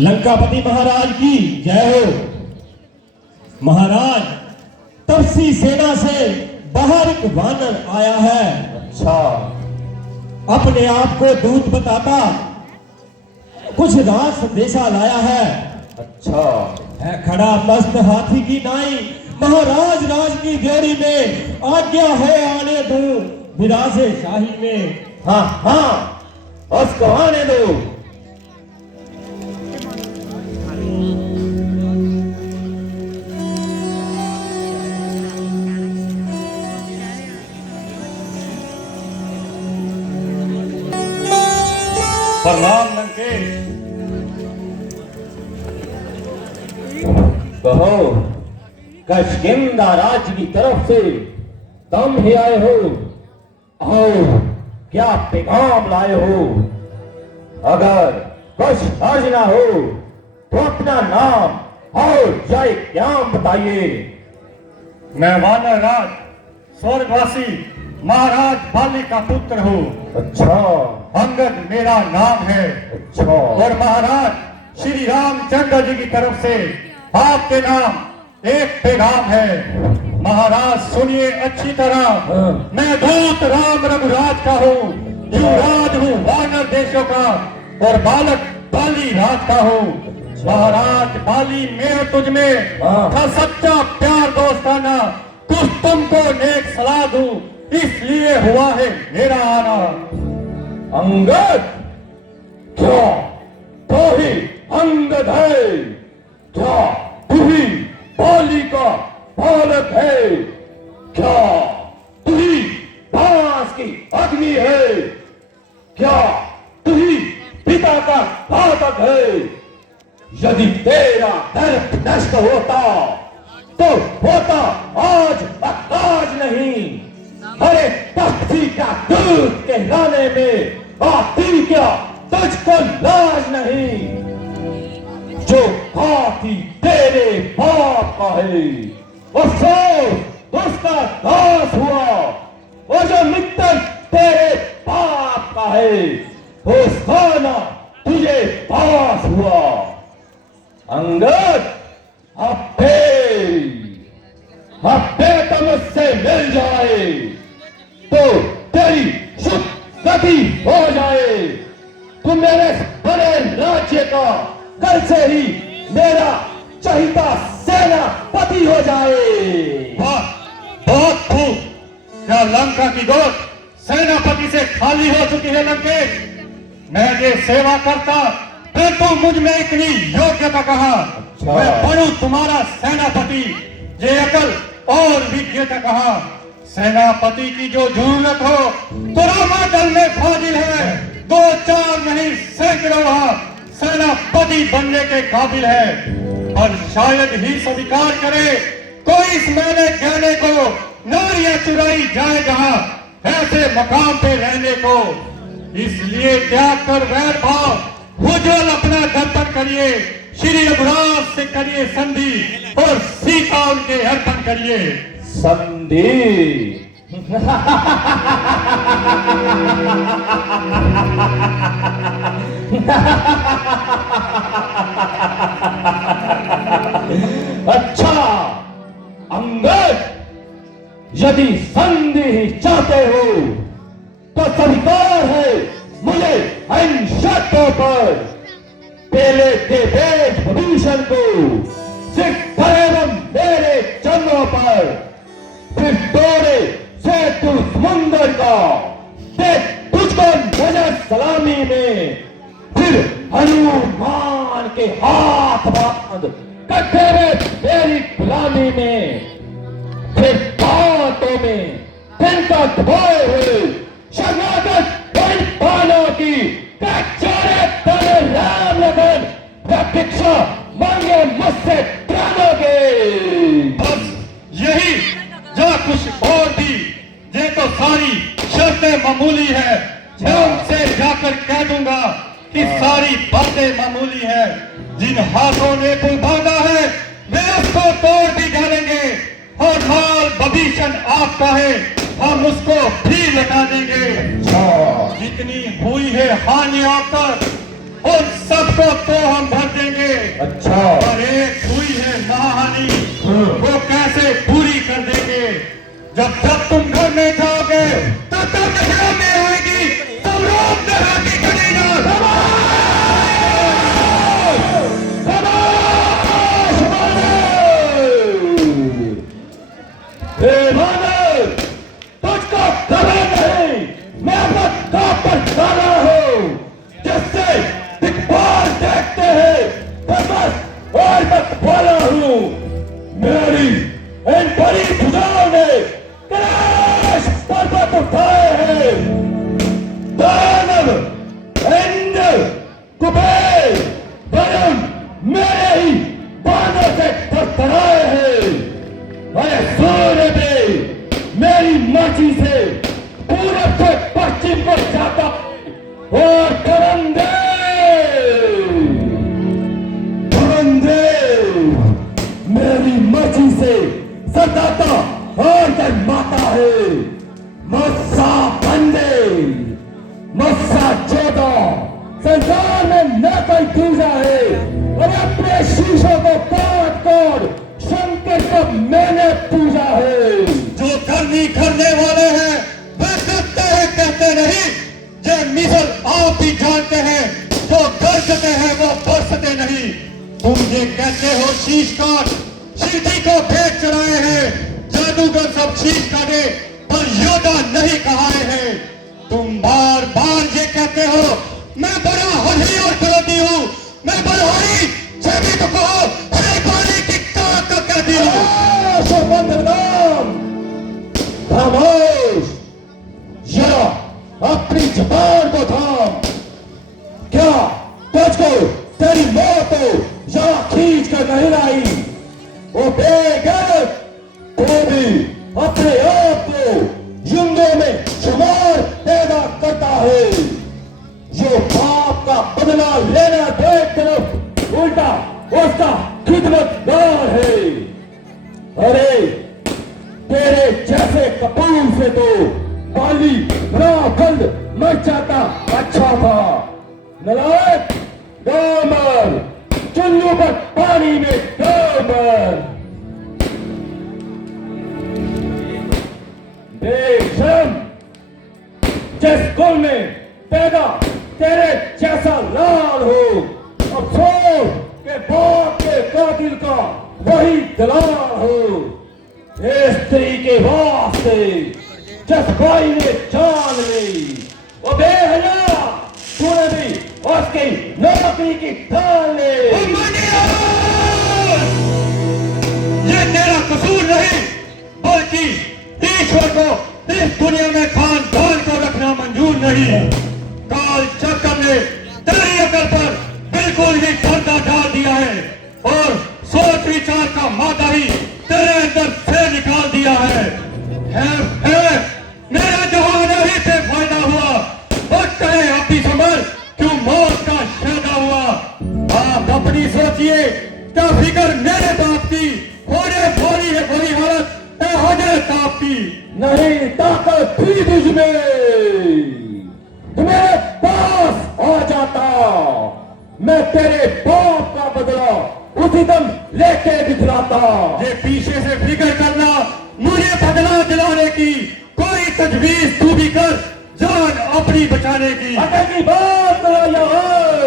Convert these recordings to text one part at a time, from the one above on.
लंकापति महाराज की जय हो। महाराज, तपसी सेना से बाहर एक वानर आया है। अच्छा, अपने आप को दूत बताता कुछ राज संदेशा लाया है। अच्छा है खड़ा मस्त हाथी की नाई, महाराज राज की जोड़ी में, आज्ञा है आने दूं विराजे शाही में। हाँ हाँ, उसको आने दो। प्रणाम लंकेश। कहो, कशकिंदा राज्य की तरफ से तुम ही आए हो? आओ, क्या पैगाम लाए हो? अगर कुछ हर्ज ना हो तो अपना नाम और जय ज्ञान बताइए। मैं वानर राज स्वर्गवासी महाराज बाली का पुत्र हूँ। अच्छा अंगद मेरा नाम है। अच्छा, और महाराज श्री रामचंद्र जी की तरफ से आपके नाम एक पैगाम है। महाराज सुनिए अच्छी तरह। मैं दूत राम रघुराज का हूँ, युवराज हूँ वानर देशों का, और बालक बाली राज का हूँ। महाराज बाली, मैं तुझ में था सच्चा प्यार दोस्ताना, कुछ तुमको नेक सलाह दूं, इसलिए हुआ है मेरा आना। अंगद? क्या तो ही अंगद है? क्या तू ही बाली का बालक है? क्या तू ही बांस की अग्नि है? क्या तू ही पिता का घातक है? यदि तेरा धर्म नष्ट होता तो होता आज अकाज नहीं। अरे तख्ती का दूध कहलाने में आती क्या तुझको लाज नहीं? जो हाथी तेरे बाप का है अफसोस उसका दास हुआ, और जो मित्र तेरे बाप का है उसका ना तुझे पास हुआ। अंगद, अब्बे तुम मुझसे मिल जाए तो तेरी शुभ गति हो जाए। तुम मेरे बड़े राज्य का कल से ही मेरा चहिता सेनापति हो जाए। बहुत खूब। क्या लंका की गोद सेनापति से खाली हो चुकी है लंकेश? मैं ये सेवा करता फिर तो मुझ में इतनी योग्यता कहा। मैं बनूं तुम्हारा सेनापति, ये अकल और विज्ञता कहा। सेनापति की जो जरूरत हो तो रामादल में फाजिल है, 2-4 नहीं सैकड़ों सेनापति बनने के काबिल है। और शायद ही स्वीकार करे कोई इस मैंने कहने को, नारियां चुराई जाए जहां ऐसे मकाम पे रहने को। इसलिए त्याग कर वैर भाव उज्जवल अपना दर्पण करिए, श्री रघुराज से करिए संधि और सीता उनके अर्पण करिए। संधि? अच्छा अंगद, यदि संधि ही चाहते हो तो स्वीकार है मुझे इन शर्तों पर। पहले के वेश भूषण को सिख एवं मेरे चरणों पर, फिर तोड़े से तू समुंदर का देख तुझको नजर सलामी में, फिर हनुमान के हाथ बांध कट्टे में तेरी गुलामी में, फिर बातों में तिनका दबाए हुए शरणागत पानों की कच्चरे तेरे राम लगन प्रतीक्षा मांगे मुझसे प्राणोगे। बस यही या कुछ और भी? ये तो सारी शर्तें मामूली है। मैं उनसे जाकर कह दूंगा कि सारी बातें मामूली है। जिन हाथों ने पुल बांधा है वे उसको तोड़ भी डालेंगे और माल भविष्य आपका है, हम उसको भी लौटा देंगे। जितनी हुई है हानि आप तक उन सबको तो हम भर देंगे। अच्छा। और एक हुई है महाहानि, वो कैसे पूरी कर देंगे। जब जब तुम घर में जाओगे तब तब नजरों में आएगी तुम रोक तरह की कटीना। तुझको खबर नहीं, मैं अपना काम पर जाना हूँ, जिससे दिखभाल देखते हैं, बस और मत बोला हूँ। मेरी इन बड़ी भुजाओं ने कैलाश पर्वत उठाए हैं, दानव, इंद्र, कुबेर, वरुण मेरे ही बाणों से थरथराए हैं। अरे सूर्य भी मेरी मर्जी से पूरब से पश्चिम को जाता और धरमदेव मेरी मर्जी से सताता और माता है। मस्सा बंदे, मस्सा जोदा, संसार में न कोई दूसरा है। और अपने शीशों को काट काट शंकर को मैंने पूजा है। जो करनी करने वाले हैं वे करते हैं, कहते नहीं। जो मिसल आप भी जानते हैं, जो गरजते हैं वो बरसते नहीं। तुम ये कहते हो शीश काट, शिव जी को भेंट चढ़ाए हैं, जादूगर सब शीश काटे पर योदा नहीं कहाए हैं। तुम बार बार ये कहते हो मैं बड़ा हरी और क्रोधी हूँ, मैं बलहारी जब तो कहो हरे पानी की ताक को कहती हूँ। खामोश, जरा अपनी जुबान को थाम। क्या तुझको तेरी मौत को यहाँ खींच कर नहीं लाई? वो बेगैरत तो भी अपने आप को युगों में शुमार पैदा करता है। जो पाप का बदला लेना देख तरफ उल्टा उसका खिदमतगार है। अरे तेरे जैसे कपूर से तो बाली राखंड मच जाता अच्छा था। नलायक गामर, चुल्लू पर पानी में गामर, बेशर्म, जिस कुल में पैदा तेरे जैसा लाल हो, अफसोस के बाप के कातिल का वही दलाल हो। स्त्री के वास्ते जिस भाई ने जान ली, वो बेहया तूने भी उसकी नौकरी की ठान ली। ये तेरा कसूर नहीं, बल्कि ईश्वर को इस दुनिया में खानदान को रखना मंजूर नहीं। काल चक्र ने तेरी अकल पर बिल्कुल ही पर्दा डाल दिया है और सोच विचार का मादा ही तेरे अंदर से निकाल दिया है। मेरा जहां नहीं से फायदा हुआ और कहे आप भी समझ क्यों मौत का शादा हुआ। आप अपनी सोचिए, क्या फिक्र मेरे बाप की, होने वाली है बुरी हालत हजरत आपकी। नहीं ताकत थी तुझ में, तू मेरे पास आ जाता, मैं तेरे बाप का बदला उसी दम लेके दिखलाता। ये पीछे से फिक्र करना, मुझे बदला दिलाने की कोई तजवीज तू भी कर, जान अपनी बचाने की। अटल की बात करो यार,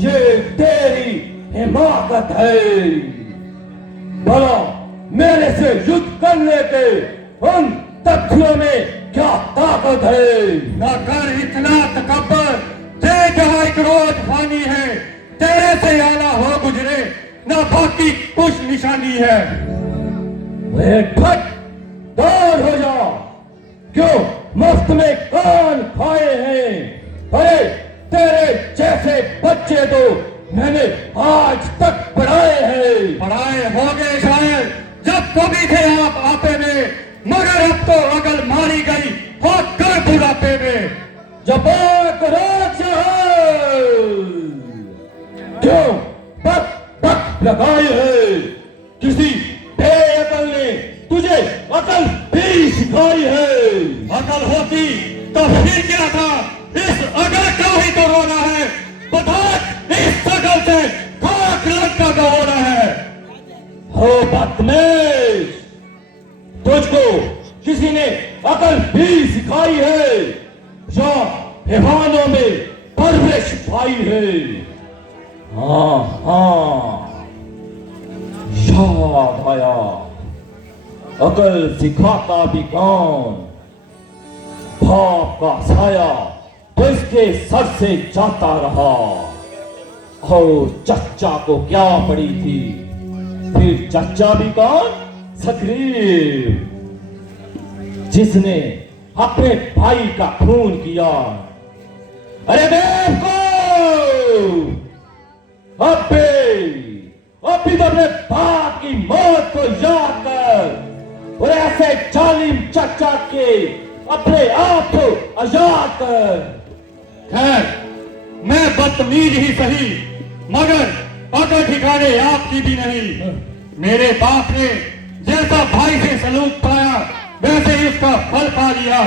ये तेरी हिमाकत है। बोलो मेरे से युद्ध करने के उन तथ्यों में क्या ताकत है? न कर इतना तकब्बर, ते जहां एक रोज फानी है, तेरे से आला हो गुजरे न बाकी कुछ निशानी है। फट दूर हो जा, क्यों मुफ्त में कान खाए हैं? अरे तेरे जैसे बच्चे तो मैंने आज तक पढ़ाए हैं। पढ़ाए होंगे शायद जब कभी थे आप आपे में, मगर अब तो अकल मारी गई हो कर बुढ़ापे में। जबान रोक क्यों पक पक लगाए है? किसी बेअकल ने तुझे अकल भी सिखाई है। अकल होती तो फिर क्या था? इस अकल का ही तो रोना है। बता, इस अकल से खाक लंका का होना है। हो बदतमीज, तुझको किसी ने अकल भी सिखाई है या हैवानों में परवरिश पाई है? हाँ हाँ, याद आया, अकल सिखाता भी कौन? बाप का साया तो इसके सर से जाता रहा। और चच्चा को क्या पड़ी थी? फिर चच्चा भी कौन? सखरीब, जिसने अपने भाई का खून किया। अरे बेवकूफ, अभी तो अपने बाप की मौत को याद कर और ऐसे जालिम चच्चा के अपने आप को आजाद कर। खैर, मैं बदतमीज ही सही, मगर अकल ठिकाने आपकी भी नहीं। मेरे बाप ने जैसा भाई से सलूक पाया वैसे ही उसका फल पा लिया।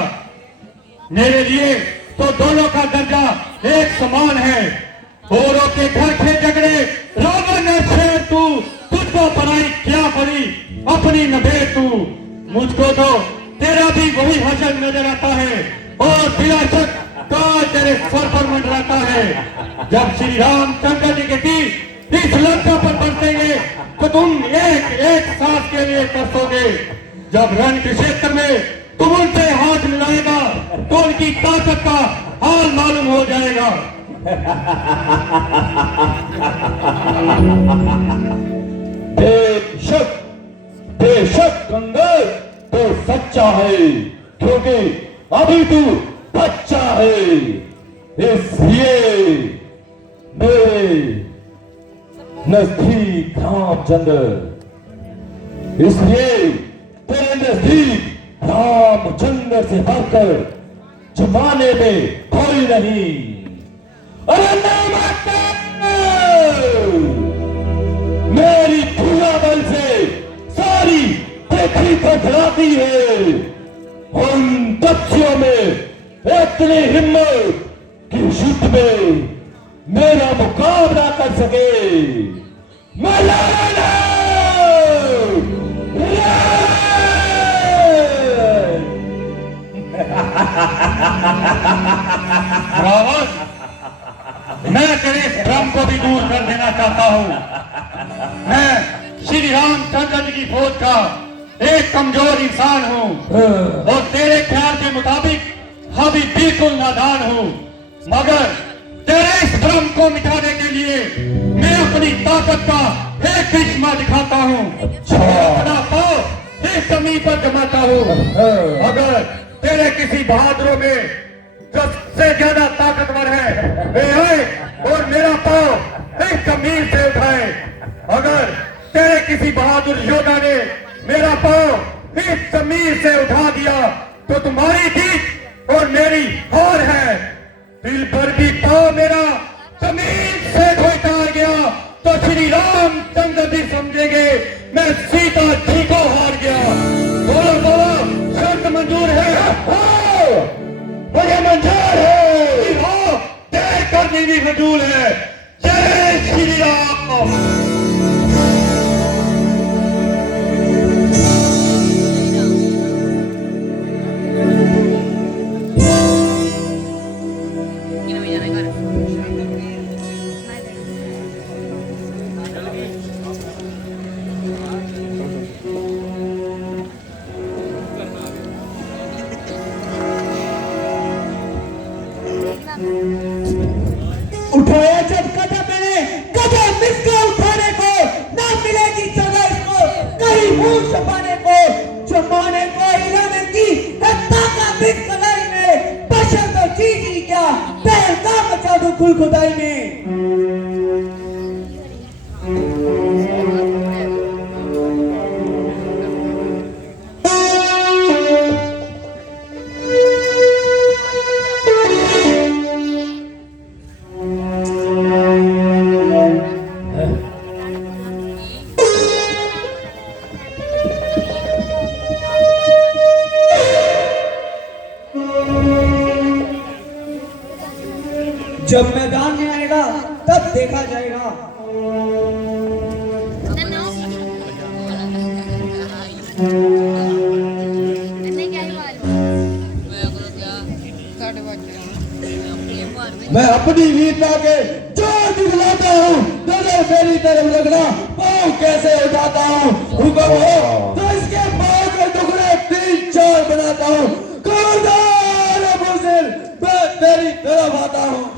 मेरे लिए तो दोनों का दर्जा एक समान है। औरों के घर के झगड़े रावण ने छेड़, तुझको पराई क्या पड़ी, अपनी नबे तू। मुझको तो तेरा भी वही हसन नजर आता है और बिना शक काल तेरे सर पर मंडराता है। जब श्री रामचंद्र जी के तीर इस लंका पर बरसेंगे तो तुम एक एक सांस के लिए तरसोगे। जब रण के क्षेत्र में तुम उनसे हाथ मिलाएगा तो उनकी ताकत का हाल मालूम हो जाएगा। बेशक बेशक कंगाल तो सच्चा है, क्योंकि अभी तू बच्चा है। इसलिए मेरे नजदीक रामचंद्र, इसलिए तेरे नजदीक रामचंद्र से बढ़कर जमाने में कोई नहीं। अरे नहीं, मेरी पूरा बल से सारी पृथ्वी को जलाती है। उन दक्षियों में इतनी हिम्मत कि युद्ध में मेरा मुकाबला कर सके। मैं रावण, मैं तेरे भ्रम को भी दूर कर देना चाहता हूँ। मैं श्री रामचंद्र जी की फौज का एक कमजोर इंसान हूँ और तेरे ख्याल के मुताबिक अभी बिल्कुल नादान हूँ। मगर तेरे इस भ्रम को मिटाने के लिए मैं अपनी ताकत का एक करिश्मा दिखाता हूँ। अपना पाँव इस जमीन पर जमाता हूँ। अगर तेरे किसी बहादुरों में सबसे ज्यादा ताकतवर है वे आए और मेरा पाँव इस जमीन से उठाए। अगर तेरे किसी बहादुर योद्धा ने मेरा पाँव इस जमीन से उठा दिया तो तुम्हारी जीत और मेरी हार है। दिल पर भी पाँव मेरा जमीन से उतार गया तो श्री रामचंद्र जी समझेंगे मैं सीता जी को हार गया। बोलो बोलो, शर्त मंजूर है? मुझे मंजूर है। हाँ, तय करनी भी मंजूर है। जय श्री राम। उठाया जब कदम मैंने, कदम इसको उठाने को, ना मिलेगी जगह इसको कहीं मुंह छुपाने को। जमाने को हिलाने की है ताकत इस कलाई में, बशर तो चीज ही क्या पहलका मचा दूं खुल खुदाई में। जब मैदान में आएगा तब देखा जाएगा। मैं अपनी वीरता के जोर दिखलाता हूँ, नजर मेरी तरफ रखना, पाँव कैसे उठाता हूँ, हुक्म हो तो इसके पाँव के टुकड़े 3-4 बनाता हूँ। खबरदार अबू सिर, मैं तेरी तरफ आता हूँ।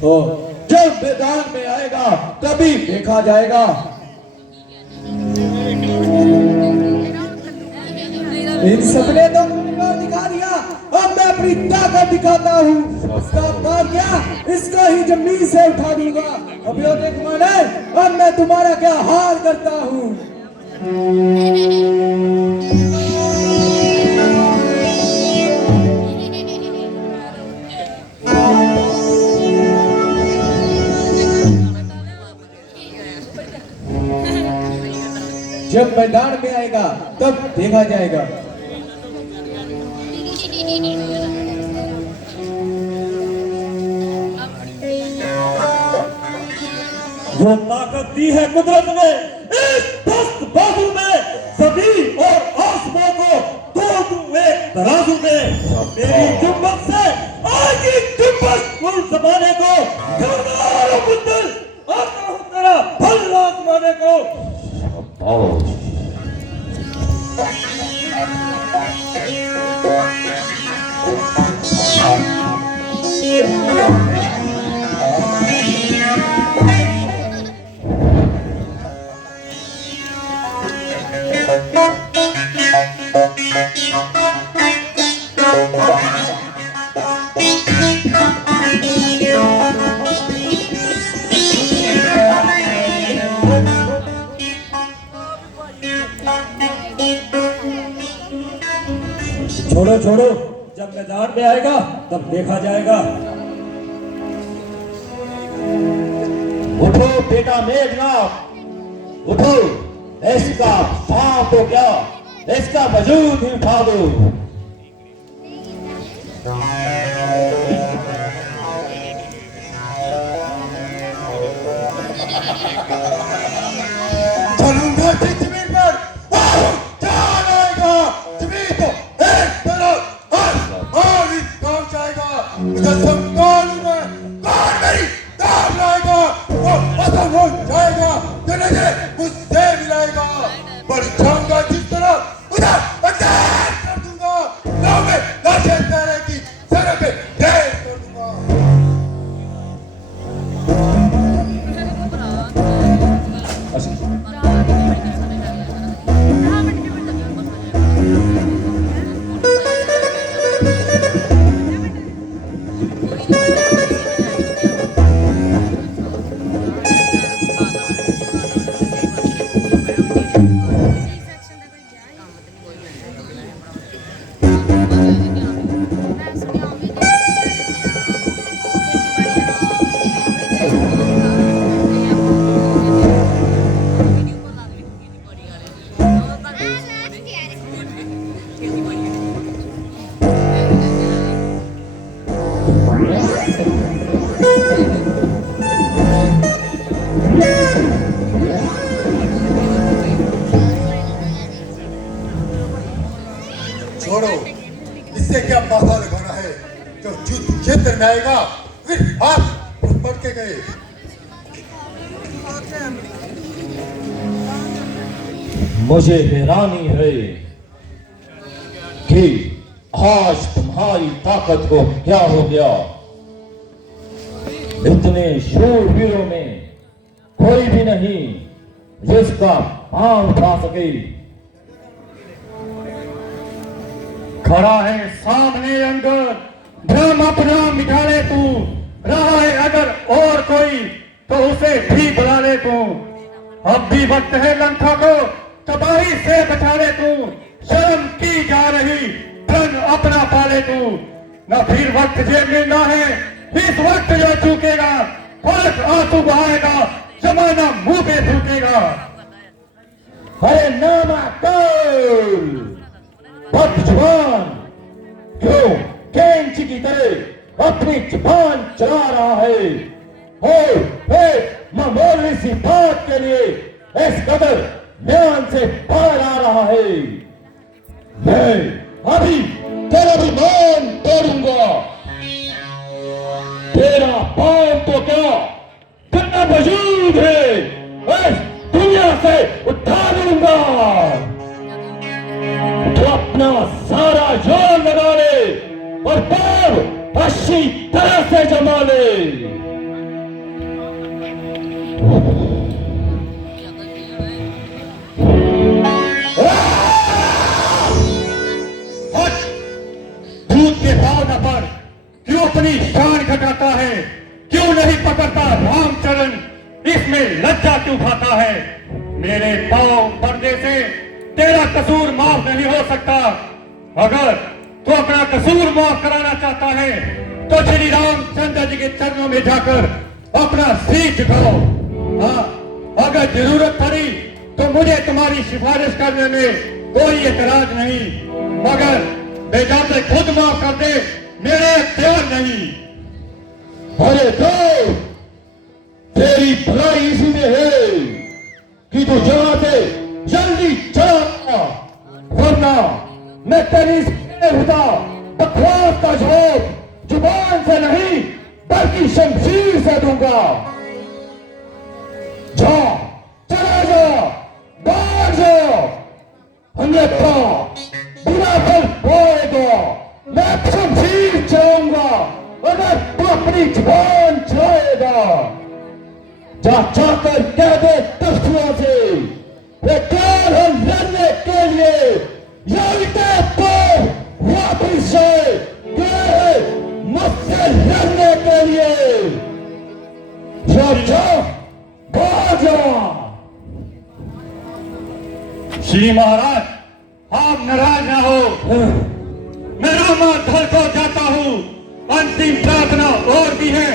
तो जब मैदान में आएगा तभी देखा जाएगा। इन सबने तो मुझे दिखा दिया, अब मैं अपनी ताकत दिखाता हूँ। उसका मार क्या, इसको ही जमीन से उठा दूंगा। अब यो देख माने, अब मैं तुम्हारा क्या हाल करता हूँ। जब मैदान में आएगा तब देखा जाएगा। जो ताकत दी है कुदरत ने इस दस्त बाजू में, जमीन और आसमां को तोड़ दूं एक तराजू में। मेरी जुम्मत से आज की जुम्मत कुल जमाने को, खबरदार बुद्दल, आता हूं तेरा फल आजमाने को। छोड़ो छोड़ो, जब मैदान में आएगा तब देखा जाएगा। उठो बेटा मेघनाथ, उठो, इसका पांव तो क्या, इसका वजूद ही उठा दो। चलूंगा जिस जमीन पर, जान आएगा, जमीन तो एक तरफ और इस गांव जाएगा। कसम कौन मैं, कौन मेरी दाम लाएगा, वो असम हो जाएगा, तेरे मुझसे मिलाएगा। बढ़ जाऊंगा जिस तरफ, उधर अटैक कर दूंगा, गांव में लाशें तेरे की सर पे ढेर कर दूंगा। छोड़ो, इससे क्या माथा लगाना है, जो युद्ध क्षेत्र में आएगा फिर हाथ पड़ के गए। मुझे हैरानी है कि आज तुम्हारी ताकत को क्या हो गया। इतने शूरवीरों में कोई भी नहीं जिसका पांव उठा सके। खड़ा है सामने अंदर, भ्रम अपना मिटा ले तू। रहा है अगर और कोई तो उसे भी बुला ले तू। अब भी वक्त है लंका को तबाही से बचा ले तू। शर्म की जा रही धन अपना पाले तू। न फिर वक्त जे मिलना है इस वक्त जो चूकेगा, फर्क आंसू बहाएगा, जमाना मुंह पे थूकेगा। अरे नामा कौल बद जुबान, क्यों कैंची की तरह अपनी जुबान चला रहा है? मामूली सी बात के लिए इस कदर ध्यान से बाहर आ रहा है। मैं अभी तेरा भी मान तोड़ूंगा। तेरा पांव तो क्या कितना वजूद है इस दुनिया से उठा लूंगा। तो अपना सारा जोर लगा ले और पांव अच्छी तरह से जमा ले। दूध के भाव न पर क्यों अपनी शान घटाता है? क्यों नहीं पकड़ता रामचरण? इसमें लज्जा क्यों खाता है? मेरे पांव पर्दे से तेरा कसूर माफ नहीं हो सकता। अगर तू अपना कसूर माफ कराना चाहता है तो श्री रामचंद्र जी के चरणों में जाकर अपना सिर झुकाओ। हाँ, अगर जरूरत पड़ी तो मुझे तुम्हारी सिफारिश करने में कोई एतराज नहीं, मगर बेजाते खुद माफ कर दे, मेरे अख्तियार नहीं। अरे तो तेरी भलाई इसी में है कि तू जहां से जल्दी चला, वरना मैं तेरी होता बकवास का जवाब जुबान से नहीं बल्कि शमशीर से दूंगा। जा, चला जा, बाहर जा, अन्यथा बुरा फल पाएगा। मैं शमशीर चलाऊंगा अगर तू अपनी जुबान चलाएगा। जा जाकर कह दे तख्तियों से वे कौन हम लड़ने के लिए लड़ते तो वापिस आए, मुझसे लड़ने के लिए। जा बाहर जा। श्री महाराज, आप नाराज ना हो। मैं रामा धर को जाता हूँ। अंतिम प्रार्थना और भी है,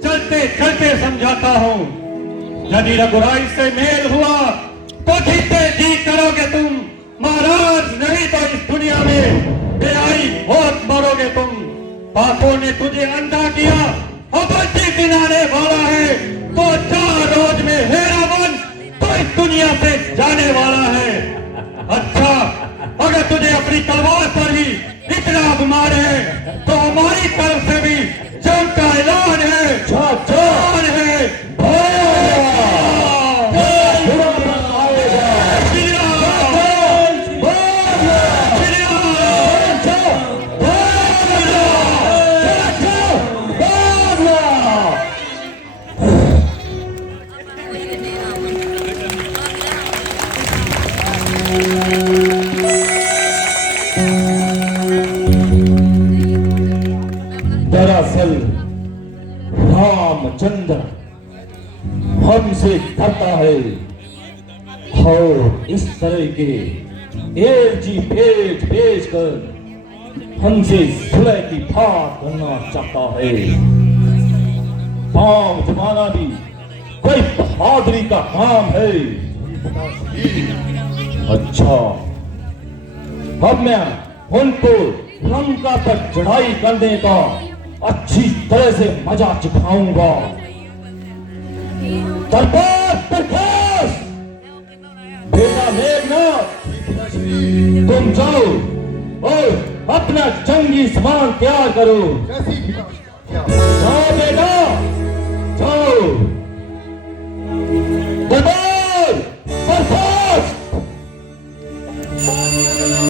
चलते चलते समझाता हूँ। यदि रघुराई से मेल हुआ तो जीते जी करोगे तुम, महाराज नहीं तो इस दुनिया में बेआई होत मरोगे तुम। पापों ने तुझे अंधा किया, अब अच्छी दिलाने वाला है तो 4 रोज में हेरा बन तो इस दुनिया से जाने वाला है। अच्छा, अगर तुझे अपनी तलवार पर ही इतना अभिमान है तो हमारी तरफ से भी जंग का ऐलान है। जान है दरअसल रामचंद्र हमसे डरता है और इस तरह के एलजी भेज भेज कर हमसे सुलह की बात करना चाहता है। पांव जमाना भी कोई बहादुरी का काम है। अच्छा, अब मैं उनको लंका पर चढ़ाई करने का अच्छी तरह से मजा चखाऊंगा। दरबार प्रकाश, बेटा मेघनाथ, तुम जाओ और अपना जंगी सामान तैयार करो। जाओ बेटा, जाओ। दरबार